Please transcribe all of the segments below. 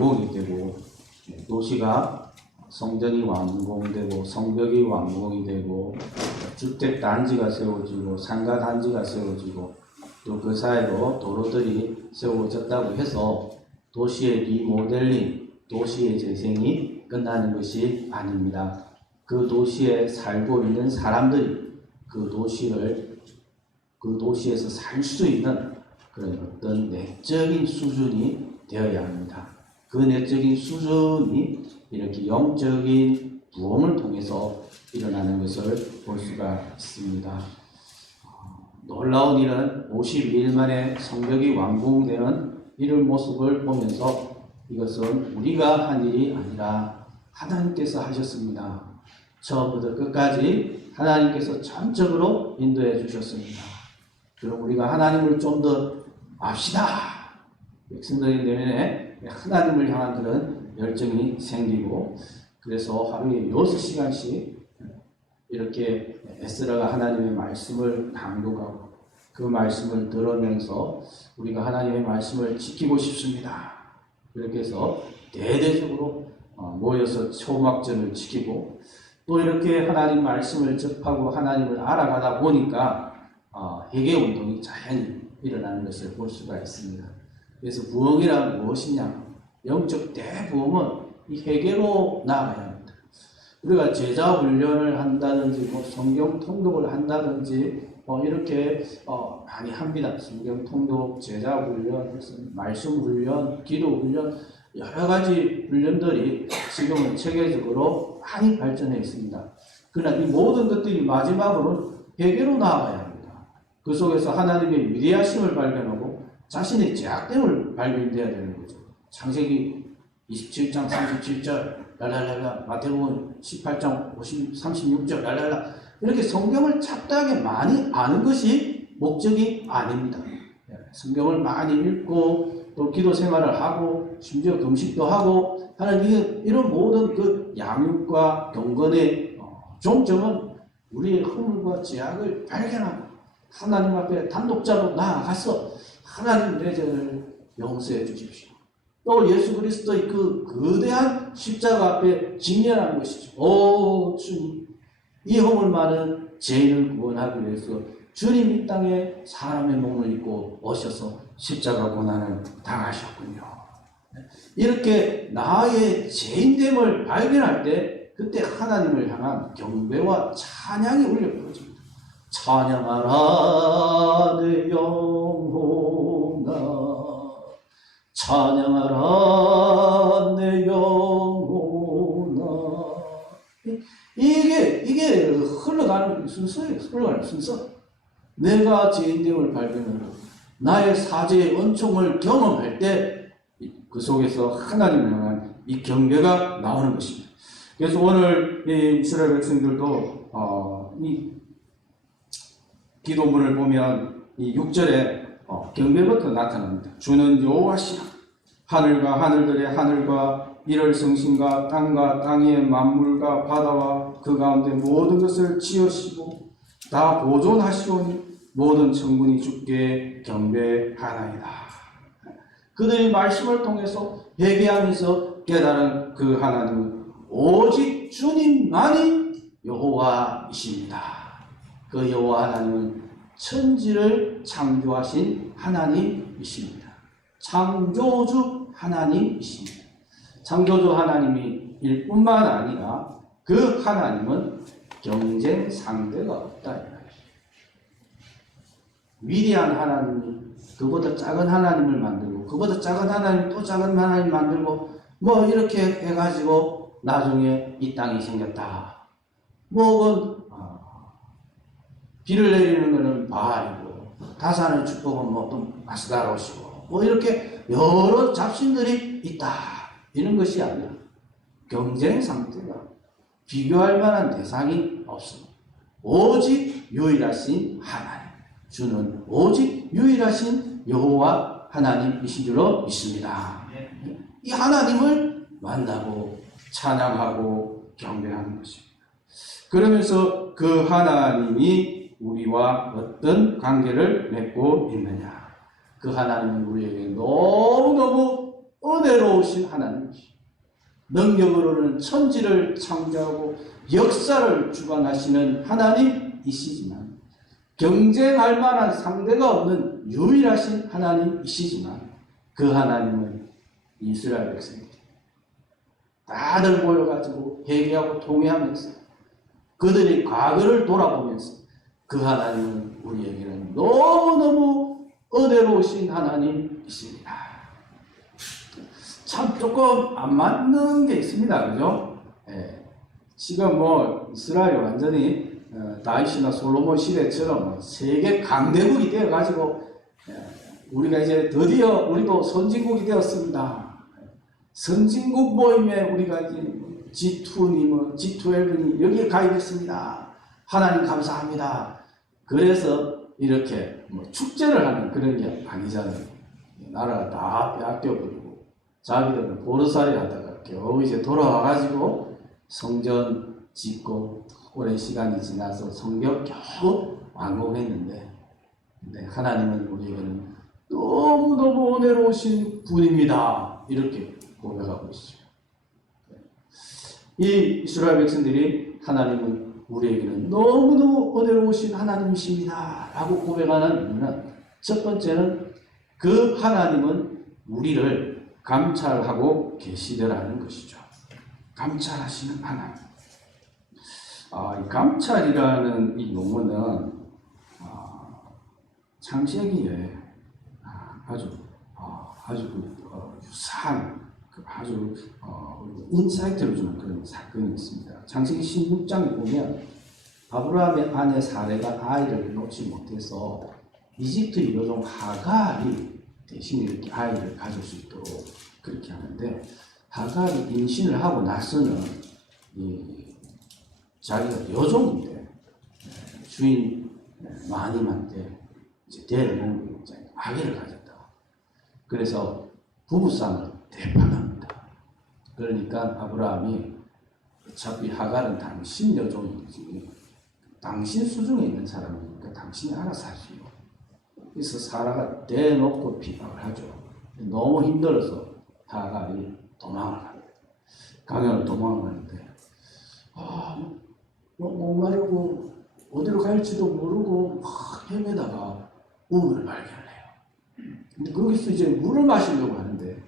완공이 되고, 도시가 성전이 완공되고 성벽이 완공이 되고 주택 단지가 세워지고 상가 단지가 세워지고 또 그 사이로 도로들이 세워졌다고 해서 도시의 리모델링, 도시의 재생이 끝나는 것이 아닙니다. 그 도시에 살고 있는 사람들이 그 도시에서 살 수 있는 그런 어떤 내적인 수준이 되어야 합니다. 그 내적인 수준이 이렇게 영적인 부흥을 통해서 일어나는 것을 볼 수가 있습니다. 놀라운 일은 52일 만에 성벽이 완공되는 이런 모습을 보면서 이것은 우리가 한 일이 아니라 하나님께서 하셨습니다. 처음부터 끝까지 하나님께서 전적으로 인도해 주셨습니다. 그럼 우리가 하나님을 좀 더 압시다. 백성들의 내면에 하나님을 향한 그런 열정이 생기고, 그래서 하루에 6시간씩 이렇게 에스라가 하나님의 말씀을 낭독하고 그 말씀을 들으면서 우리가 하나님의 말씀을 지키고 싶습니다. 그렇게 해서 대대적으로 모여서 초막전을 지키고, 또 이렇게 하나님 말씀을 접하고 하나님을 알아가다 보니까 회개운동이 자연히 일어나는 것을 볼 수가 있습니다. 그래서 부흥이란 무엇이냐? 영적 대부흥은 이 회개로 나아가야 합니다. 우리가 제자 훈련을 한다든지 성경 통독을 한다든지 이렇게 많이 합니다. 성경 통독, 제자 훈련, 말씀 훈련, 기도 훈련, 여러 가지 훈련들이 지금은 체계적으로 많이 발전해 있습니다. 그러나 이 모든 것들이 마지막으로는 회개로 나아가야 합니다. 그 속에서 하나님의 위대하심을 발견하고 자신의 죄악됨을 발견해야 되는 거죠. 창세기 27장 37절 랄랄랄라, 마태복음 18장 36절 랄랄라, 이렇게 성경을 잡다하게 많이 아는 것이 목적이 아닙니다. 성경을 많이 읽고 또 기도 생활을 하고 심지어 금식도 하고 하는 이런 모든 그 양육과 경건의 종점은 우리의 허물과 죄악을 발견하고 하나님 앞에 단독자로 나아가서 하나님 내 죄를 용서해 주십시오. 또 예수 그리스도의 그 거대한 십자가 앞에 직면하는 것이죠. 오 주님, 이 허물 많은 죄인을 구원하기 위해서 주님 이 땅에 사람의 몸을 입고 오셔서 십자가 고난을 당하셨군요. 이렇게 나의 죄인됨을 발견할 때 그때 하나님을 향한 경배와 찬양이 울려 퍼집니다. 찬양하라 내 영혼아, 찬양하라 내 영혼아. 이게 흘러가는 순서예요. 흘러가는 순서. 내가 죄인됨을 발견하고 나의 사죄의 은총을 경험할 때 그 속에서 하나님을 향한 이 경배가 나오는 것입니다. 그래서 오늘 이 이스라엘 백성들도 이 기도문을 보면 이 6절에 경배부터 나타납니다. 주는 여호와시라. 하늘과 하늘들의 하늘과 이를 성신과 땅과 땅의 만물과 바다와 그 가운데 모든 것을 지으시고 다 보존하시오니 모든 천군이 주께 경배하나이다. 그들의 말씀을 통해서 회개하면서 깨달은 그 하나님은 오직 주님만이 여호와이십니다. 그 여호와 하나님은 천지를 창조하신 하나님이십니다. 창조주 하나님이십니다. 창조주 하나님이 일 뿐만 아니라 그 하나님은 경쟁 상대가 없다. 위대한 하나님이 그보다 작은 하나님을 만들고 그보다 작은 하나님 또 작은 하나님 만들고 이렇게 해가지고 나중에 이 땅이 생겼다. 비를 내리는 것은 바알이고 다산의 축복은 또 아스다롯이고 이렇게 여러 잡신들이 있다. 이런 것이 아니라 경쟁 상태가 비교할 만한 대상이 없습니다. 오직 유일하신 하나님, 주는 오직 유일하신 여호와 하나님이신 줄로 믿습니다. 이 하나님을 만나고 찬양하고 경배하는 것입니다. 그러면서 그 하나님이 우리와 어떤 관계를 맺고 있느냐? 그 하나님은 우리에게 너무너무 은혜로우신 하나님이시죠. 능력으로는 천지를 창조하고 역사를 주관하시는 하나님이시지만, 경쟁할 만한 상대가 없는 유일하신 하나님이시지만, 그 하나님은 이스라엘 백성들이 다들 모여가지고 회개하고 통회하면서 그들의 과거를 돌아보면서 그 하나님은 우리에게는 너무너무 은혜로우신 하나님이십니다. 참 조금 안 맞는 게 있습니다. 그죠? 예. 지금 이스라엘이 완전히 다윗이나 솔로몬 시대처럼 세계 강대국이 되어가지고 우리가 이제 드디어 우리도 선진국이 되었습니다. 선진국 모임에 우리가 이제 G2니 G12니 여기에 가입했습니다. 하나님 감사합니다. 그래서 이렇게 축제를 하는 그런 게 아니잖아요. 나라가 다 빼앗겨버리고 자기들은 보르살이 하다가 겨우 이제 돌아와가지고 성전 짓고 오랜 시간이 지나서 성벽 겨우 완공했는데, 근데 하나님은 우리에게는 너무너무 은혜로우신 분입니다. 이렇게 고백하고 있어요. 이 이스라엘 백성들이 하나님은 우리에게는 너무너무 은혜로우신 하나님이십니다 라고 고백하는 이유는, 첫 번째는 그 하나님은 우리를 감찰하고 계시더라는 것이죠. 감찰하시는 하나님. 이 감찰이라는 이 용어는 창세기에 아주 유사한 아주 인사이트를 주는 그런 사건이 있습니다. 창세기 16장에 보면 아브라함의 아내 사레가 아이를 놓지 못해서 이집트의 여종 하갈이 대신 이렇게 아이를 가질 수 있도록 그렇게 하는데, 하갈이 임신을 하고 나서는 자기가 여종인데 주인 마님한테 이제 데려오는 아기를 가졌다. 그래서 부부싸움을 대판합니다. 그러니까 아브라함이 어차피 하갈은 당신 여종이지 당신 수중에 있는 사람이니까 당신이 알아서 하시오. 그래서 사라가 대놓고 비방을 하죠. 너무 힘들어서 하갈이 도망을 합니다. 강연을 도망하는데 목마르고 어디로 갈지도 모르고 막 헤매다가 우물을 발견해요. 근데 거기서 이제 물을 마시려고 하는데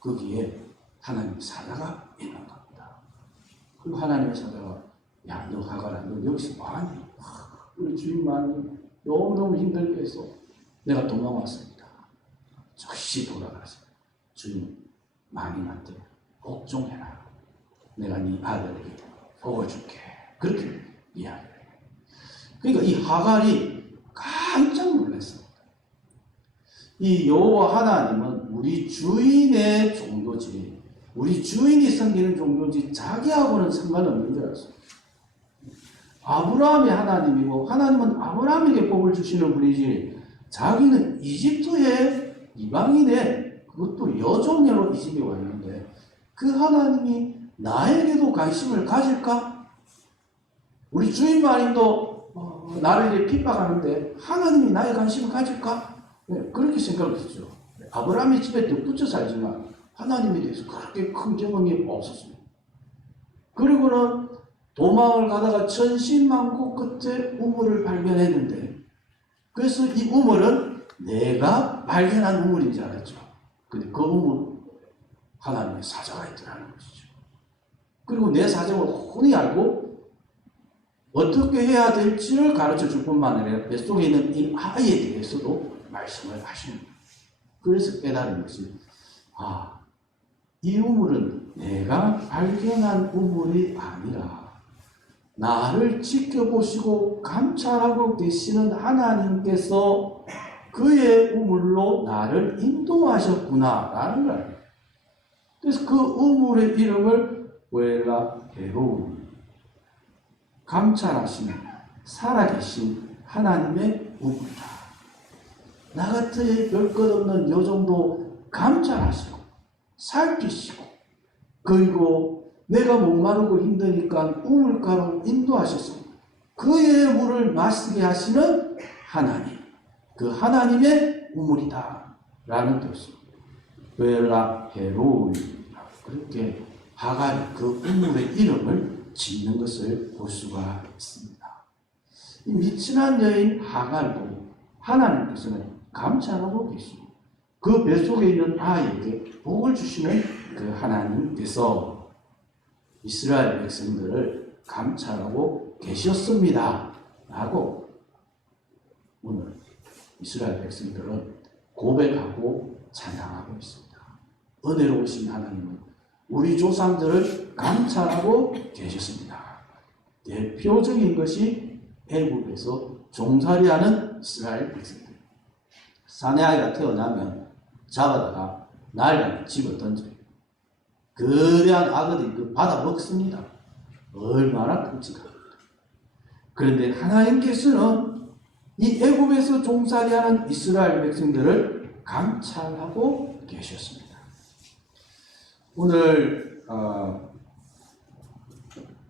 거기에 하나님의 사자가 있는 겁니다. 그리고 하나님의 사자가 야, 너 하갈아, 너 여기서 뭐하니? 우리 주인만이 너무너무 힘들게 해서 내가 도망왔습니다. 즉시 돌아가서 주인 마님한테 복종해라. 내가 네 아들에게 복을 줄게. 그렇게 이야기를 해요. 그러니까 이 하갈이 깜짝 놀랐습니다. 이 여호와 하나님은 우리 주인의 종교지, 우리 주인이 섬기는 종교지 자기하고는 상관없는 줄 알았어요. 아브라함의 하나님이고 하나님은 아브라함에게 복을 주시는 분이지 자기는 이집트의 이방인의 그것도 여종으로 이 집에 왔는데 그 하나님이 나에게도 관심을 가질까? 우리 주인 마님도 나를 핍박하는데 하나님이 나의 관심을 가질까? 네, 그렇게 생각했죠. 아브라함의 집에 덧붙여 살지만 하나님에 대해서 그렇게 큰 경험이 없었습니다. 그리고는 도망을 가다가 천신만고 끝에 우물을 발견했는데, 그래서 이 우물은 내가 발견한 우물인 줄 알았죠. 근데 그 우물 하나님의 사자가 있더라는 것이죠. 그리고 내 사정을 훤히 알고 어떻게 해야 될지를 가르쳐 줄 뿐만 아니라 뱃속에 있는 이 아이에 대해서도 말씀을 하십니다. 그래서 깨달은 것이 이 우물은 내가 발견한 우물이 아니라 나를 지켜보시고 감찰하고 계시는 하나님께서 그의 우물로 나를 인도하셨구나라는 거예요. 그래서 그 우물의 이름을 웰라 헤론, 감찰하시는 살아계신 하나님의 우물이다. 나 같은 별것 없는 여종도 감찰하시고 살피시고, 그리고 내가 목마르고 힘드니까 우물가로 인도하셨습니다. 그의 물을 마시게 하시는 하나님, 그 하나님의 우물이다 라는 뜻입니다. 벨라 헤로이 그렇게 하갈이 그 우물의 이름을 짓는 것을 볼 수가 있습니다. 이 미친한 여인 하갈도 하나님께서는 감찰하고 계십니다. 그 뱃속에 있는 아이에게 복을 주시는 그 하나님께서 이스라엘 백성들을 감찰하고 계셨습니다. 라고 오늘 이스라엘 백성들은 고백하고 찬양하고 있습니다. 은혜로우신 하나님은 우리 조상들을 감찰하고 계셨습니다. 대표적인 것이 애굽에서 종살이하는 이스라엘 백성들. 사내 아이가 태어나면 잡아다가 날강에 집어 던져요. 거대한 악어들이 그 받아 먹습니다. 얼마나 끔찍합니까? 그런데 하나님께서는 이 애굽에서 종살이하는 이스라엘 백성들을 감찰하고 계셨습니다. 오늘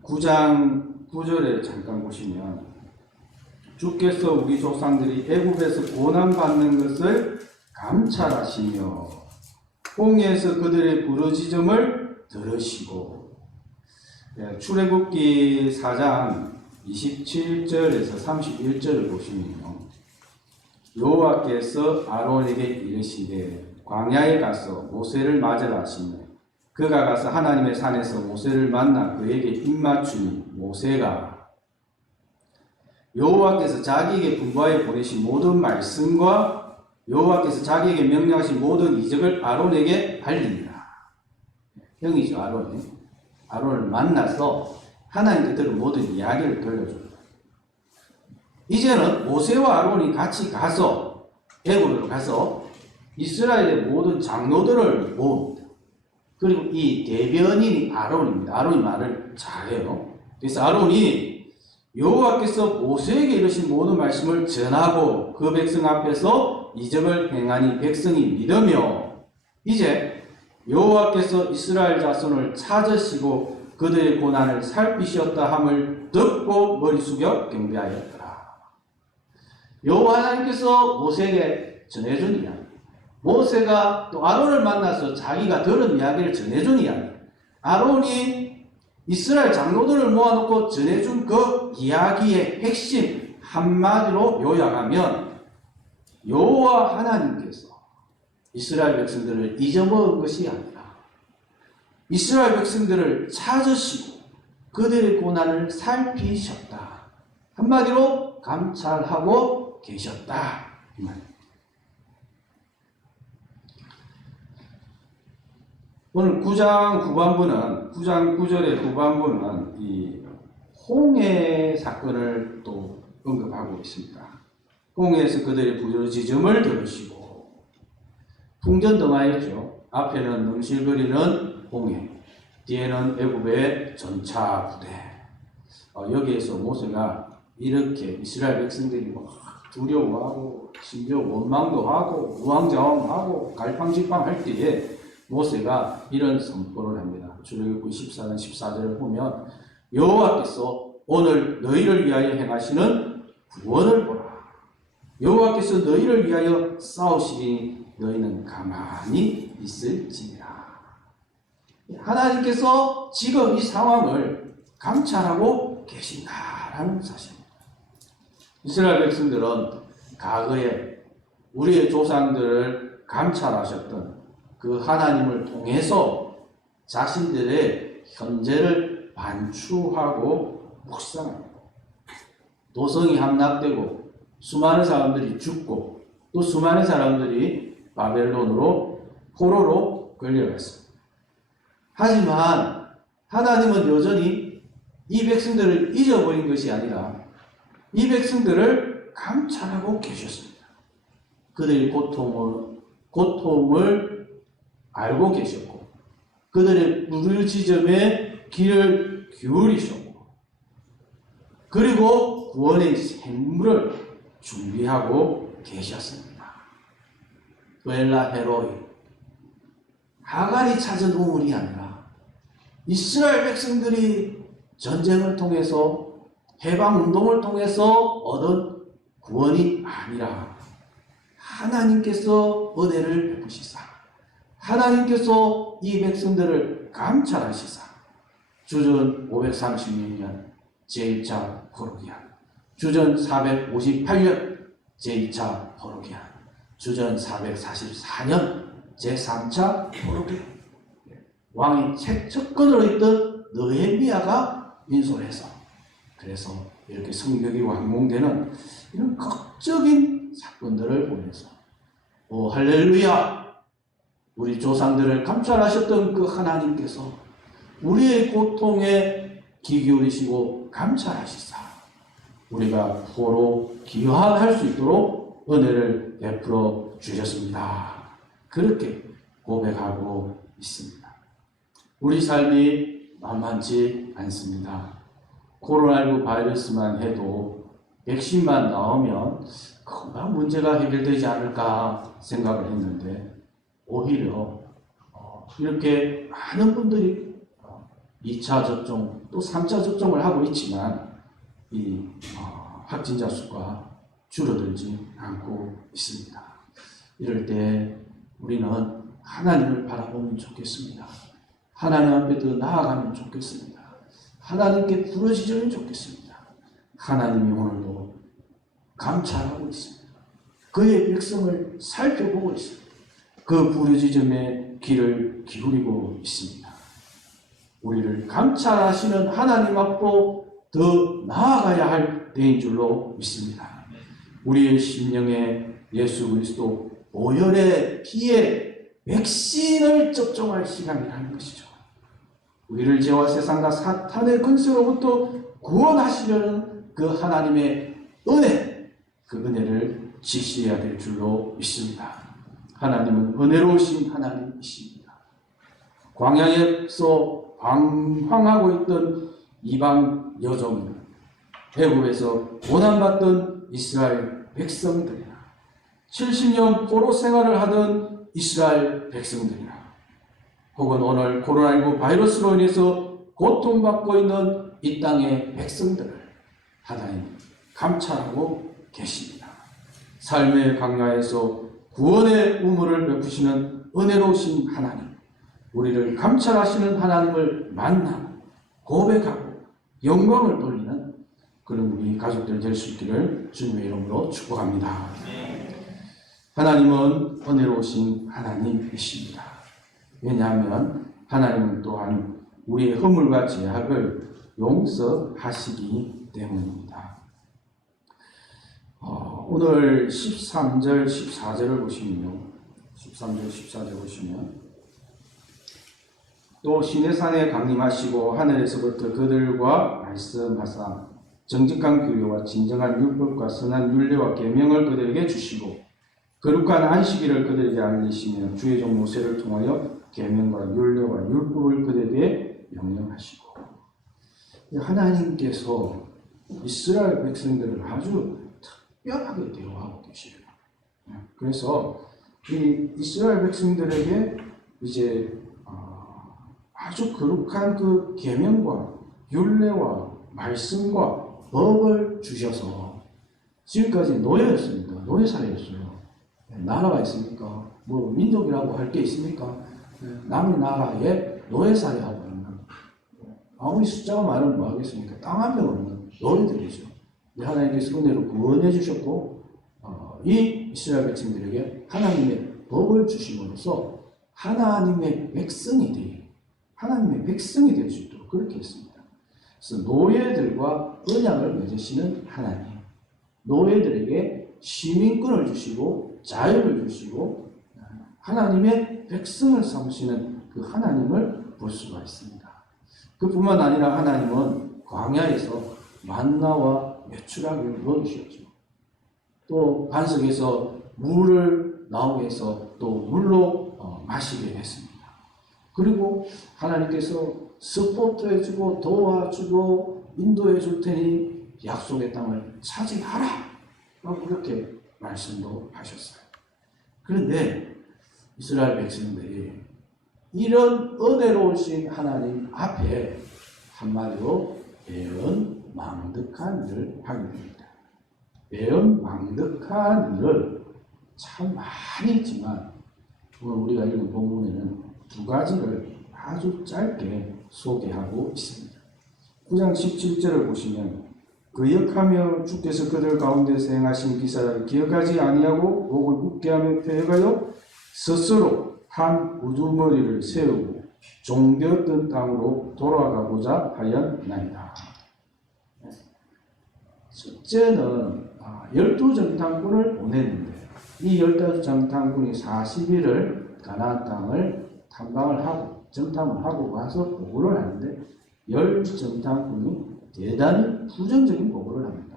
9장 9절에 잠깐 보시면 주께서 우리 조상들이 애굽에서 고난받는 것을 감찰하시며 홍해에서 그들의 부르짖음을 들으시고 출애굽기 4장 27절에서 31절을 보시면요. 여호와께서 아론에게 이르시되 광야에 가서 모세를 맞으라 하시며 그가 가서 하나님의 산에서 모세를 만나 그에게 입맞추니 모세가 여호와께서 자기에게 분부하여 보내신 모든 말씀과 여호와께서 자기에게 명령하신 모든 이적을 아론에게 알리니라. 형이죠, 아론이. 아론을 만나서 하나님께 들은 모든 이야기를 들려줍니다. 이제는 모세와 아론이 같이 가서 애굽으로 가서 이스라엘의 모든 장로들을 모읍니다. 그리고 이 대변인이 아론입니다. 아론이 말을 잘해요. 그래서 아론이 여호와께서 모세에게 이르신 모든 말씀을 전하고 그 백성 앞에서 이적을 행하니 백성이 믿으며 이제 여호와께서 이스라엘 자손을 찾으시고 그들의 고난을 살피셨다 함을 듣고 머리 숙여 경배하였더라. 여호와 하나님께서 모세에게 전해준 이야기, 모세가 또 아론을 만나서 자기가 들은 이야기를 전해준 이야기, 아론이 이스라엘 장로들을 모아놓고 전해준 그 이야기의 핵심 한마디로 요약하면 여호와 하나님께서 이스라엘 백성들을 잊어먹은 것이 아니라 이스라엘 백성들을 찾으시고 그들의 고난을 살피셨다. 한마디로 감찰하고 계셨다. 이 말입니다. 오늘 9장 9절의 후반부는 이 홍해 사건을 또 언급하고 있습니다. 홍해에서 그들의 부르짖음을 들으시고 풍전등화였죠. 앞에는 넘실거리는 홍해, 뒤에는 애굽의 전차 부대. 여기에서 모세가 이렇게 이스라엘 백성들이 두려워하고 심지어 원망도 하고 우왕좌왕하고 갈팡질팡할 때에 모세가 이런 선포를 합니다. 출애굽기 14장 14절을 보면 여호와께서 오늘 너희를 위하여 행하시는 구원을 보라. 여호와께서 너희를 위하여 싸우시니 너희는 가만히 있을지니라. 하나님께서 지금 이 상황을 감찰하고 계신다라는 사실입니다. 이스라엘 백성들은 과거에 우리의 조상들을 감찰하셨던 그 하나님을 통해서 자신들의 현재를 반추하고 묵상합니다. 도성이 함락되고 수많은 사람들이 죽고 또 수많은 사람들이 바벨론으로 포로로 끌려갔습니다. 하지만 하나님은 여전히 이 백성들을 잊어버린 것이 아니라 이 백성들을 감찰하고 계셨습니다. 그들의 고통을 알고 계셨고 그들의 부르짖음에 귀를 기울이셨고 그리고 구원의 생물을 준비하고 계셨습니다. 벨라 헤로이 하갈이 찾은 우물이 아니라 이스라엘 백성들이 전쟁을 통해서 해방운동을 통해서 얻은 구원이 아니라 하나님께서 은혜를 베푸시사 하나님께서 이 백성들을 감찰하시사 주전 536년 제1차 포로기한, 주전 458년 제2차 포로기한, 주전 444년 제3차 포로기한, 왕이 최측근으로 있던 느헤미야가 인솔해서, 그래서 이렇게 성벽이 완공되는 이런 극적인 사건들을 보면서 오 할렐루야, 우리 조상들을 감찰하셨던 그 하나님께서 우리의 고통에 귀 기울이시고 감찰하시사 우리가 포로 귀환할 수 있도록 은혜를 베풀어 주셨습니다. 그렇게 고백하고 있습니다. 우리 삶이 만만치 않습니다. 코로나19 바이러스만 해도 백신만 나오면 금방 문제가 해결되지 않을까 생각을 했는데 오히려 이렇게 많은 분들이 2차 접종 또 3차 접종을 하고 있지만 이 확진자 수가 줄어들지 않고 있습니다. 이럴 때 우리는 하나님을 바라보면 좋겠습니다. 하나님 앞에 더 나아가면 좋겠습니다. 하나님께 부르짖으면 좋겠습니다. 하나님이 오늘도 감찰하고 있습니다. 그의 백성을 살펴보고 있습니다. 그 부르짖음에 귀를 기울이고 있습니다. 우리를 감찰하시는 하나님 앞으로 더 나아가야 할 때인 줄로 믿습니다. 우리의 심령에 예수 그리스도 보혈의 피에 백신을 접종할 시간이라는 것이죠. 우리를 죄와 세상과 사탄의 근세로부터 구원하시려는 그 하나님의 은혜, 그 은혜를 지시해야 될 줄로 믿습니다. 하나님은 은혜로우신 하나님이십니다. 광야에서 방황하고 있던 이방 여종이나 애굽에서 고난받던 이스라엘 백성들이나 70년 포로 생활을 하던 이스라엘 백성들이나 혹은 오늘 코로나19 바이러스로 인해서 고통받고 있는 이 땅의 백성들을 하나님 감찰하고 계십니다. 삶의 광야에서 구원의 우물을 베푸시는 은혜로우신 하나님, 우리를 감찰하시는 하나님을 만나고 고백하고 영광을 돌리는 그런 우리 가족들 될 수 있기를 주님의 이름으로 축복합니다. 하나님은 은혜로우신 하나님이십니다. 왜냐하면 하나님은 또한 우리의 허물과 죄악을 용서하시기 때문입니다. 오늘 13절, 14절을 보시면요. 13절, 14절 보시면 또 시내산에 강림하시고 하늘에서부터 그들과 말씀하사 정직한 규례와 진정한 율법과 선한 율례와 계명을 그들에게 주시고 거룩한 안식일을 그들에게 알리시며 주의 종 모세를 통하여 계명과 율례와 율법을 그들에게 명령하시고, 하나님께서 이스라엘 백성들을 아주 특별하게 대우하고 계시요. 그래서 이 이스라엘 백성들에게 이제 아주 거룩한 그 계명과 율례와 말씀과 법을 주셔서, 지금까지 노예였습니다. 노예 사회였어요. 나라가 있습니까? 뭐 민족이라고 할 게 있습니까? 남의 나라에 노예 사회하고 있는, 아무리 숫자가 많으면 뭐 하겠습니까? 땅 한 명 없는 노예들이죠. 하나님께서 은혜로 구원해 주셨고, 이 이스라엘 백성들에게 하나님의 법을 주심으로써 하나님의 백성이 될 수 있도록 그렇게 했습니다. 그래서 노예들과 언약을 맺으시는 하나님, 노예들에게 시민권을 주시고 자유를 주시고 하나님의 백성을 삼으시는 그 하나님을 볼 수가 있습니다. 그뿐만 아니라 하나님은 광야에서 만나와 메추라기를 넣어주셨죠. 또 반석에서 물을 나오게 해서 또 물로 마시게 했습니다. 그리고 하나님께서 서포트 해주고 도와주고 인도해 줄 테니 약속의 땅을 차지하라, 그렇게 말씀도 하셨어요. 그런데 이스라엘 백성들이 이런 은혜로우신 하나님 앞에 한마디로 배은망덕한 일을 하게 됩니다. 배은망덕한 일을 참 많이 했지만 오늘 우리가 읽은 본문에는 두 가지를 아주 짧게 소개하고 있습니다. 9장 17절을 보시면 거역하며 주께서 그들 가운데서 행하신 기사를 기억하지 아니하고 목을 굳게 하며 퇴역하여 스스로 한 우두머리를 세우고 종되었던 땅으로 돌아가고자 하였나이다. 첫째는 12정탐꾼을 보냈는데 이 12정탐꾼이 40일을 가나안 땅을 탐방을 하고 정탐을 하고 와서 보고를 하는데 10정탐꾼이 대단히 부정적인 보고를 합니다.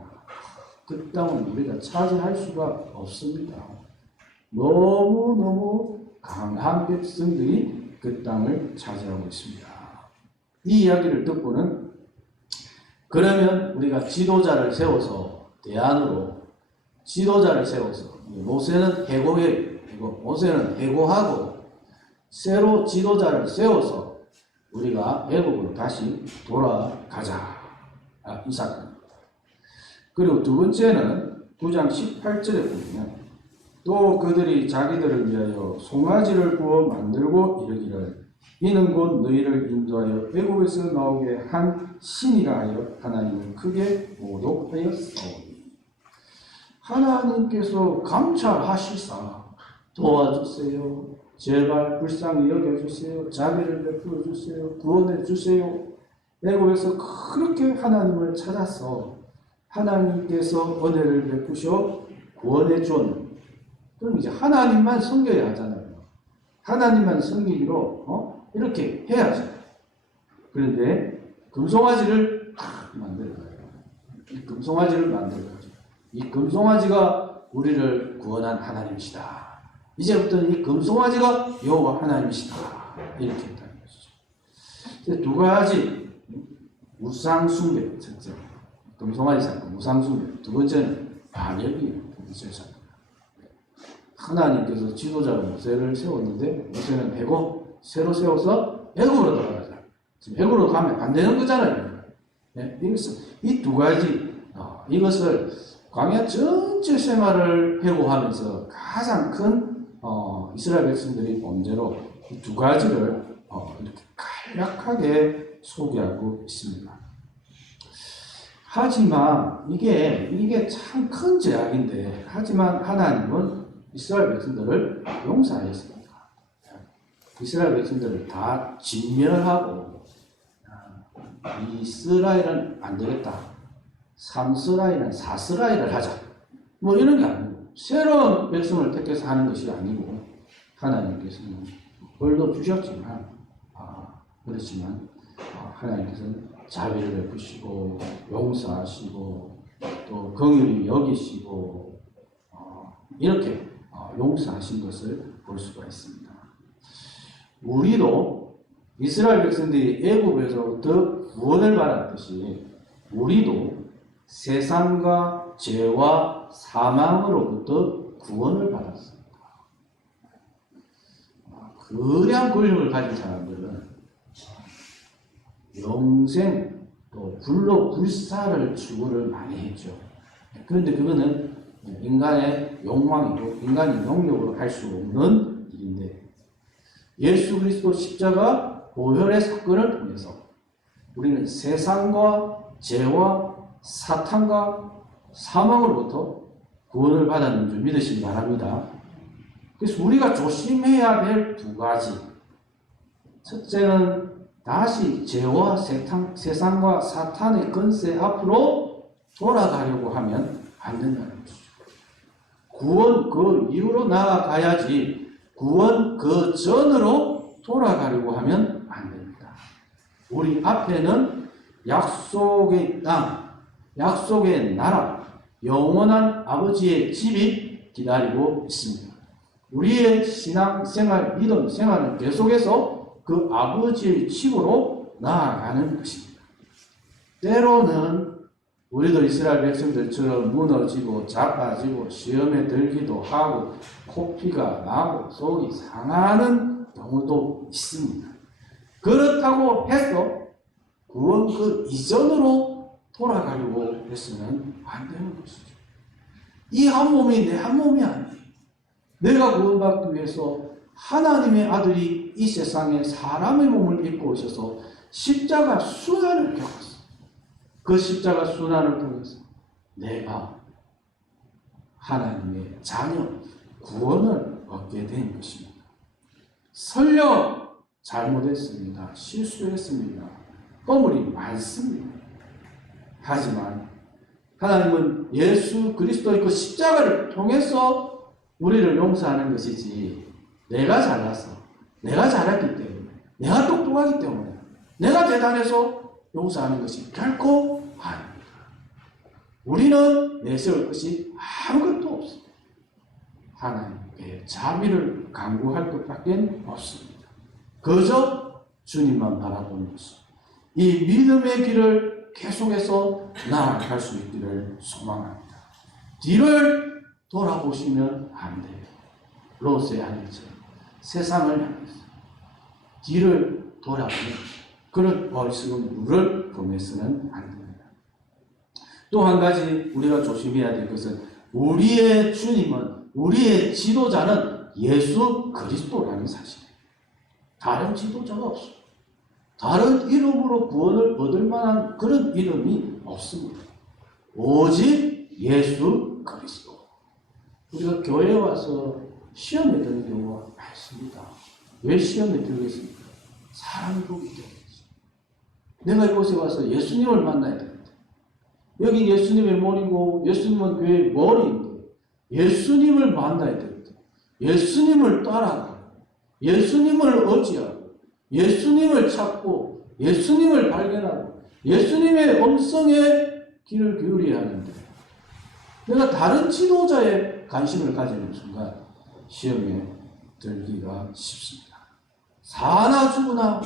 그 땅은 우리가 차지할 수가 없습니다. 너무너무 강한 백성들이 그 땅을 차지하고 있습니다. 이 이야기를 듣고는 그러면 우리가 지도자를 세워서 대안으로 지도자를 세워서 모세는 모세는 해고하고 새로 지도자를 세워서 우리가 애국으로 다시 돌아가자. 이 사건입니다. 그리고 두 번째는 9장 18절에 보면 또 그들이 자기들을 위하여 송아지를 구워 만들고 이르기를 이는 곧 너희를 인도하여 애국에서 나오게 한 신이라 하여 하나님을 크게 모독하였사오니 하나님께서 감찰하시사 도와주세요. 제발 불쌍히 여겨주세요. 자비를 베풀어 주세요. 구원해 주세요. 애국에서 그렇게 하나님을 찾아서 하나님께서 은혜를 베푸셔 구원해 준. 그럼 이제 하나님만 섬겨야 하잖아요. 하나님만 섬기기로 이렇게 해야죠. 그런데 금송아지를 만들어요. 이 금송아지를 만들어요. 이 금송아지가 우리를 구원한 하나님이시다. 이제부터는 이 금송아지가 여호와 하나님이시다. 이렇게 했다는 것이죠. 두 가지 우상숭배, 첫째 금송아지 사건 우상숭배, 두 번째는 반역이에요. 하나님께서 지도자 모세를 세웠는데 모세는 해고 새로 세워서 애굽으로 돌아가자. 지금 애굽으로 가면 안 되는 거잖아요. 네? 이 두 가지 이것을 광야 전체 생활을 회고하면서 가장 큰 이스라엘 백성들이 범죄로 이 두 가지를 이렇게 간략하게 소개하고 있습니다. 하지만 이게 참 큰 죄악인데 하지만 하나님은 이스라엘 백성들을 용서하였습니다. 이스라엘 백성들을 다 진멸하고 이스라엘은 안 되겠다. 3스라엘은 4스라엘을 하자. 뭐 이런 게 아니고 새로운 백성을 택해서 하는 것이 아니고 하나님께서는 벌도 주셨지만 그렇지만 하나님께서는 자비를 베푸시고 용서하시고 또 긍휼히 여기시고 이렇게 용서하신 것을 볼 수가 있습니다. 우리도 이스라엘 백성들이 애굽에서부터 구원을 받았듯이 우리도 세상과 죄와 사망으로부터 구원을 받았습니다. 거대한 권력을 가진 사람들은 영생 또 불로 불사를 추구를 많이 했죠. 그런데 그거는 인간의 욕망이고 인간이 능력으로 할 수 없는 일인데 예수 그리스도 십자가 보혈의 사건을 통해서 우리는 세상과 죄와 사탄과 사망으로부터 구원을 받았는 줄 믿으시기 바랍니다. 그래서 우리가 조심해야 될 두 가지. 첫째는 다시 죄와 세상과 사탄의 권세 앞으로 돌아가려고 하면 안 된다는 것이죠. 구원 그 이후로 나아가야지 구원 그 전으로 돌아가려고 하면 안 됩니다. 우리 앞에는 약속의 땅, 약속의 나라, 영원한 아버지의 집이 기다리고 있습니다. 우리의 신앙생활, 믿음 생활은 계속해서 그 아버지의 집으로 나아가는 것입니다. 때로는 우리도 이스라엘 백성들처럼 무너지고 자빠지고 시험에 들기도 하고 코피가 나고 속이 상하는 경우도 있습니다. 그렇다고 해서 구원 그 이전으로 돌아가려고 했으면 안 되는 것이죠. 이 한 몸이 내 한 몸이 아니에요. 내가 구원받기 위해서 하나님의 아들이 이 세상에 사람의 몸을 입고 오셔서 십자가 순환을 겪었어. 그 십자가 순환을 통해서 내가 하나님의 자녀, 구원을 얻게 된 것입니다. 설령 잘못했습니다. 실수했습니다. 허물이 많습니다. 하지만 하나님은 예수 그리스도의 그 십자가를 통해서 우리를 용서하는 것이지, 내가 잘나서, 내가 잘했기 때문에, 내가 똑똑하기 때문에, 내가 대단해서 용서하는 것이 결코 아닙니다. 우리는 내세울 것이 아무것도 없습니다. 하나님께 자비를 강구할 것밖에 없습니다. 그저 주님만 바라보는 것입니다. 이 믿음의 길을 계속해서 나아갈 수 있기를 소망합니다. 뒤를 돌아보시면 안 돼요. 롯의 아내처럼 세상을 향해서 뒤를 돌아보는 그런 어리석은 물을 보내서는 안 됩니다. 또 한 가지 우리가 조심해야 될 것은, 우리의 주님은, 우리의 지도자는 예수 그리스도라는 사실이에요. 다른 지도자가 없어요. 다른 이름으로 구원을 얻을 만한 그런 이름이 없습니다. 오직 예수 그리스도. 우리가 교회에 와서 시험에 드는 경우가 많습니다. 왜 시험에 들겠습니까? 사람이 보기 때문이죠. 내가 이곳에 와서 예수님을 만나야 되는데, 여기 예수님의 머리고 예수님은 교회의 머리인데 예수님을 만나야 되는데, 예수님을 따라가고 예수님을 의지하고 예수님을 찾고 예수님을 발견하고 예수님의 음성에 귀를 기울여야 하는데, 내가 다른 지도자의 관심을 가지는 순간 시험에 들기가 쉽습니다. 사나 죽으나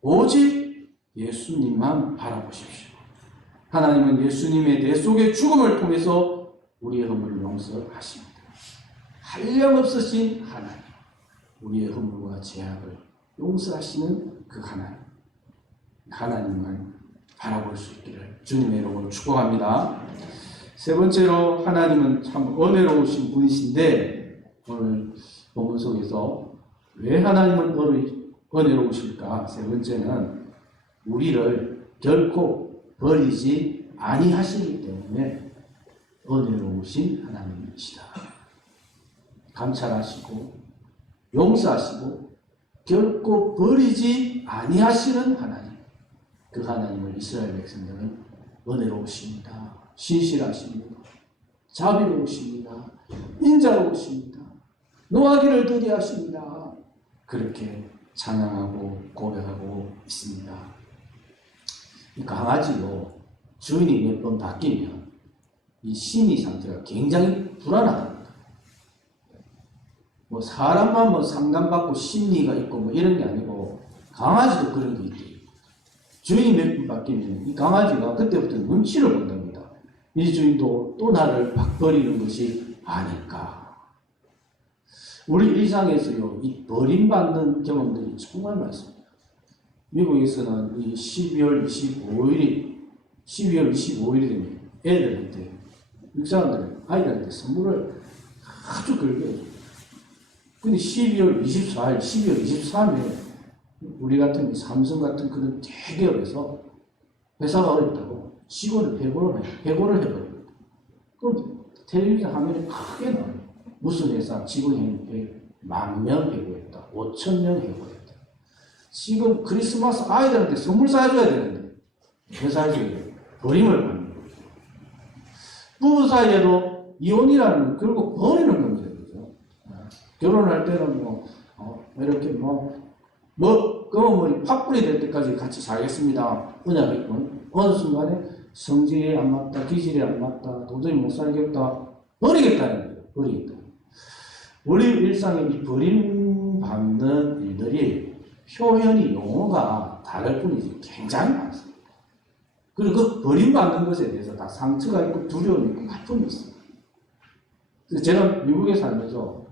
오직 예수님만 바라보십시오. 하나님은 예수님의 내 속의 죽음을 통해서 우리의 허물을 용서하십니다. 한량없으신 하나님, 우리의 허물과 죄악을 용서하시는 그 하나님, 하나님만 바라볼 수 있기를 주님의 이름으로 축복합니다. 세 번째로, 하나님은 참 은혜로우신 분이신데, 오늘 본문 속에서 왜 하나님은 은혜로우실까? 세 번째는 우리를 결코 버리지 아니하시기 때문에 은혜로우신 하나님이시다. 감찰하시고 용서하시고 결코 버리지 아니하시는 하나님, 그 하나님을 이스라엘 백성들은 은혜로우십니다. 신실하십니다. 자비로우십니다. 인자로우십니다. 노하기를 더디하십니다. 그렇게 찬양하고 고백하고 있습니다. 강아지도 주인이 몇 번 바뀌면 이 심리 상태가 굉장히 불안하답니다. 뭐 사람만 상담받고 심리가 있고 이런 게 아니고, 강아지도 그런 게 있대요. 주인이 몇 번 바뀌면 이 강아지가 그때부터 눈치를 본답니다. 이 주인도 또 나를 버리는 것이 아닐까. 우리 일상에서요, 이 버림받는 경험들이 정말 많습니다. 미국에서는 이 12월 25일이 되면 애들한테, 육사람들은 아이들한테 선물을 아주 그렇게 해줍니다. 근데 12월 23일에 우리 같은 삼성 같은 그런 대기업에서 회사가 어렵다고 직원을 해고를 해버립니다. 그럼 텔레비전 화면에 크게 나와요. 무슨 회사 직원 10,000명 해고했다. 5,000명 해고했다. 지금 크리스마스 아이들한테 선물 사줘야 되는데 회사에서 버림을 받는 거죠. 부부 사이에도 이혼이라는, 결국 버리는 문제죠. 결혼할 때는 이렇게 팥불이 될 때까지 같이 살겠습니다. 언약했고, 어느 순간에 성질이 안 맞다, 기질이 안 맞다, 도저히 못 살겠다, 버리겠다는 거예요. 버리겠다. 우리 일상에 이 버림받는 일들이 표현이, 용어가 다를 뿐이지 굉장히 많습니다. 그리고 그 버림받는 것에 대해서 다 상처가 있고 두려움이 있고 아픔이 있습니다. 그래서 제가 미국에 살면서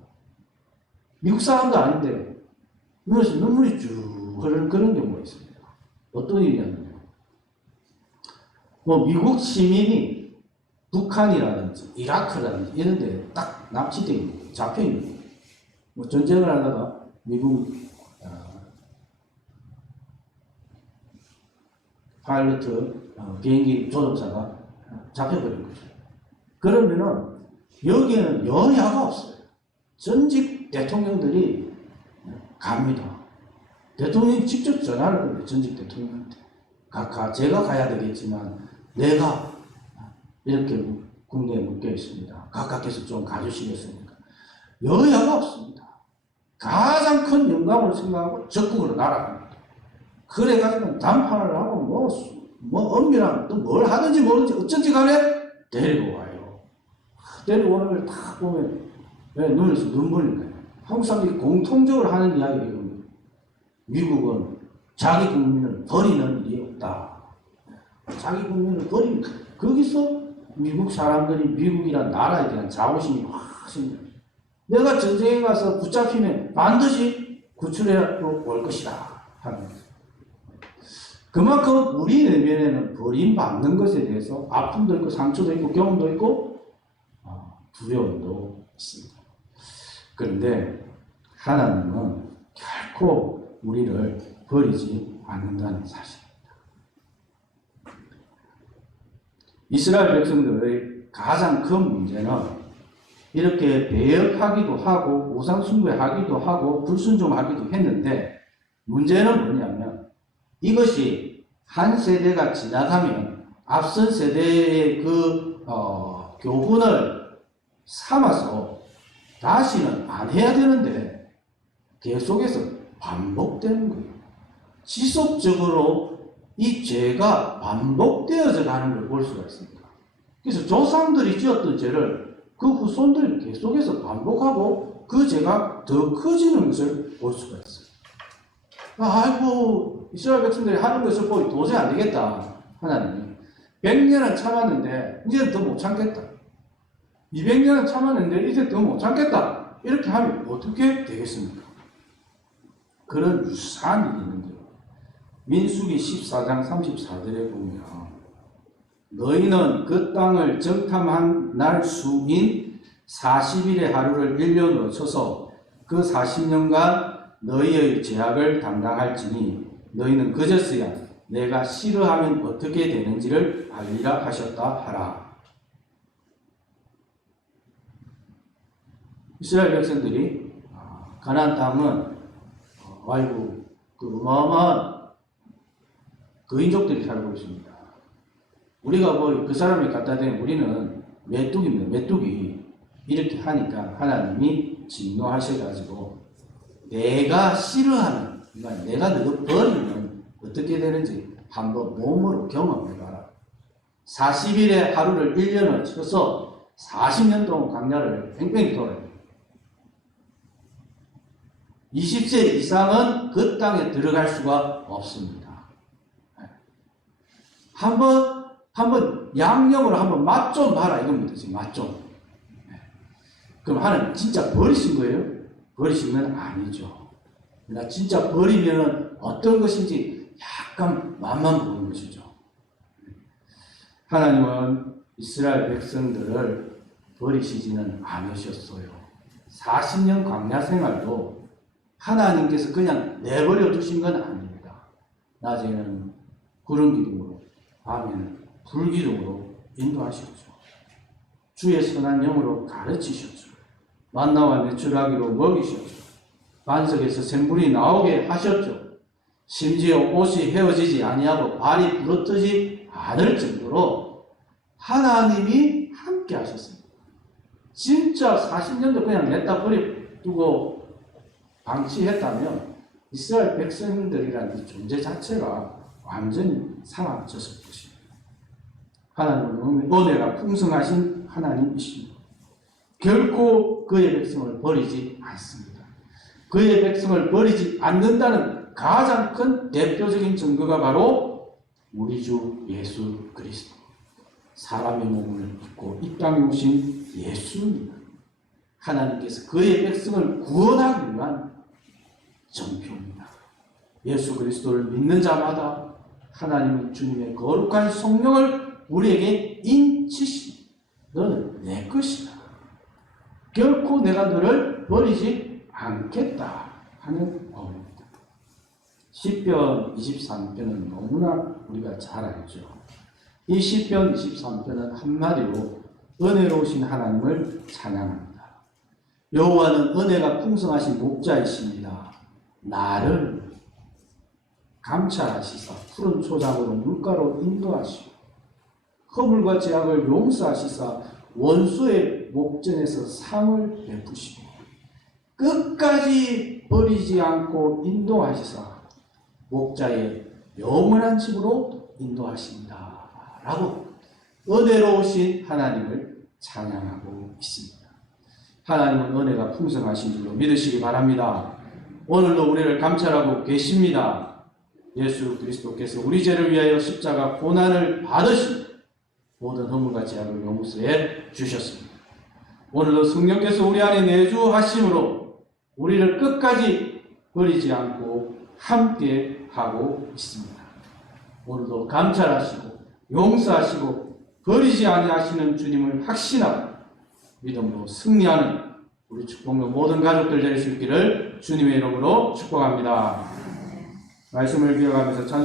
미국 사람도 아닌데 눈에서 눈물이 쭉 흐르는 그런 경우가 있습니다. 어떤 일이냐면요, 미국 시민이 북한이라든지 이라크라든지 이런 데 딱 납치되어 있는, 잡혀 있는, 전쟁을 하다가 미국 파일로트 비행기 조종사가 잡혀버린 거죠. 그러면은 여기에는 여야가 없어요. 전직 대통령들이 갑니다. 대통령이 직접 전화를 합니다. 전직 대통령한테. 각하 제가 가야 되겠지만 내가 이렇게 국내에 묶여 있습니다. 각하께서 좀 가주시겠습니까? 여야가 없습니다. 가장 큰 영광을 생각하고 적극으로 날아갑니다. 그래가지고 단판을 하고 엄밀한 또 뭘 하든지 모르든지 어쩐지 간에 데리고 와요. 데리고 오는 걸 딱 보면 눈에서 눈물이 나요. 한국 사람들이 공통적으로 하는 이야기예요. 미국은 자기 국민을 버리는 일이 없다. 자기 국민을 버리는, 거기서 미국 사람들이 미국이란 나라에 대한 자부심이 확 생겨요. 내가 전쟁에 가서 붙잡히면 반드시 구출해 올 것이다 하는 거죠. 그만큼 우리 내면에는 버림받는 것에 대해서 아픔도 있고 상처도 있고 경험도 있고 두려움도 있습니다. 그런데 하나님은 결코 우리를 버리지 않는다는 사실입니다. 이스라엘 백성들의 가장 큰 문제는 이렇게 배역하기도 하고 우상숭배하기도 하고 불순종하기도 했는데, 문제는 뭐냐면 이것이 한 세대가 지나가면 앞선 세대의 그 교훈을 삼아서 다시는 안 해야 되는데 계속해서 반복되는 거예요. 지속적으로 이 죄가 반복되어져 가는 걸 볼 수가 있습니다. 그래서 조상들이 지었던 죄를 그 후손들이 계속해서 반복하고 그 죄가 더 커지는 것을 볼 수가 있어요. 아이고, 이스라엘 백성들이 하는 것을 보니 도저히 안 되겠다. 하나님이 100년은 참았는데 이제는 더 못 참겠다. 200년은 참았는데 이제 더 못 참겠다. 이렇게 하면 어떻게 되겠습니까? 그런 유사한 일이 있는데요. 민수기 14장 34절에 보면 너희는 그 땅을 정탐한 날 수인 40일의 하루를 1년으로 쳐서 그 40년간 너희의 죄악을 담당할지니 너희는 그제서야 내가 싫어하면 어떻게 되는지를 알리라 하셨다 하라. 이스라엘 백성들이 가나안 땅은 아이고 그 어마어마한 거인족들이 살고 있습니다. 우리가 뭐 그 사람이 갖다 대면 우리는 메뚜기입니다. 메뚜기. 이렇게 하니까 하나님이 진노하셔가지고 내가 싫어하는, 그러니까 내가 너를 버리면 어떻게 되는지 한번 몸으로 경험해봐라. 40일의 하루를 1년을 쳐서 40년 동안 광야를 뺑뺑이 돌아요. 20세 이상은 그 땅에 들어갈 수가 없습니다. 한번 양념으로 한번 맛 좀 봐라 이겁니다. 지금 맛 좀. 그럼 하나님 진짜 버리신 거예요? 버리신 건 아니죠. 그러나 진짜 버리면 어떤 것인지 약간 맛만 보는 것이죠. 하나님은 이스라엘 백성들을 버리시지는 않으셨어요. 40년 광야 생활도 하나님께서 그냥 내버려 두신 건 아닙니다. 낮에는 구름 기둥으로, 밤에는 불 기둥으로 인도하셨죠. 주의 선한 영으로 가르치셨죠. 만나와 메추라기로 먹이셨죠. 반석에서 샘물이 나오게 하셨죠. 심지어 옷이 헤어지지 아니하고 발이 부러뜨지 않을 정도로 하나님이 함께 하셨습니다. 진짜 40년도 그냥 냈다 버려두고 방치했다면 이스라엘 백성들이라는 이 존재 자체가 완전히 사라졌을 것입니다. 하나님은 은혜가 풍성하신 하나님이십니다. 결코 그의 백성을 버리지 않습니다. 그의 백성을 버리지 않는다는 가장 큰 대표적인 증거가 바로 우리 주 예수 그리스도, 사람의 몸을 입고 이 땅에 오신 예수입니다. 하나님께서 그의 백성을 구원하기 위한 정표입니다. 예수 그리스도를 믿는 자마다 하나님은 주님의 거룩한 성령을 우리에게 인치시니 너는 내 것이다. 결코 내가 너를 버리지 않겠다 하는 법입니다. 시편 23편은 너무나 우리가 잘 알죠. 이 시편 23편은 한마디로 은혜로우신 하나님을 찬양합니다. 여호와는 은혜가 풍성하신 목자이십니다. 나를 감찰하시사 푸른 초장으로 물가로 인도하시고 허물과 죄악을 용서하시사 원수의 목전에서 상을 베푸시고 끝까지 버리지 않고 인도하시사 목자의 영원한 집으로 인도하신다 라고 은혜로우신 하나님을 찬양하고 있습니다. 하나님은 은혜가 풍성하신 줄로 믿으시기 바랍니다. 오늘도 우리를 감찰하고 계십니다. 예수 그리스도께서 우리 죄를 위하여 십자가 고난을 받으시고 모든 허물과 죄악을 용서해 주셨습니다. 오늘도 성령께서 우리 안에 내주하심으로 우리를 끝까지 버리지 않고 함께 하고 있습니다. 오늘도 감찰하시고 용서하시고 버리지 아니하시는 주님을 확신하고 믿음으로 승리하는 우리 축복로 모든 가족들 될 수 있기를 주님의 이름으로 축복합니다. 말씀을 기억하면서 찬송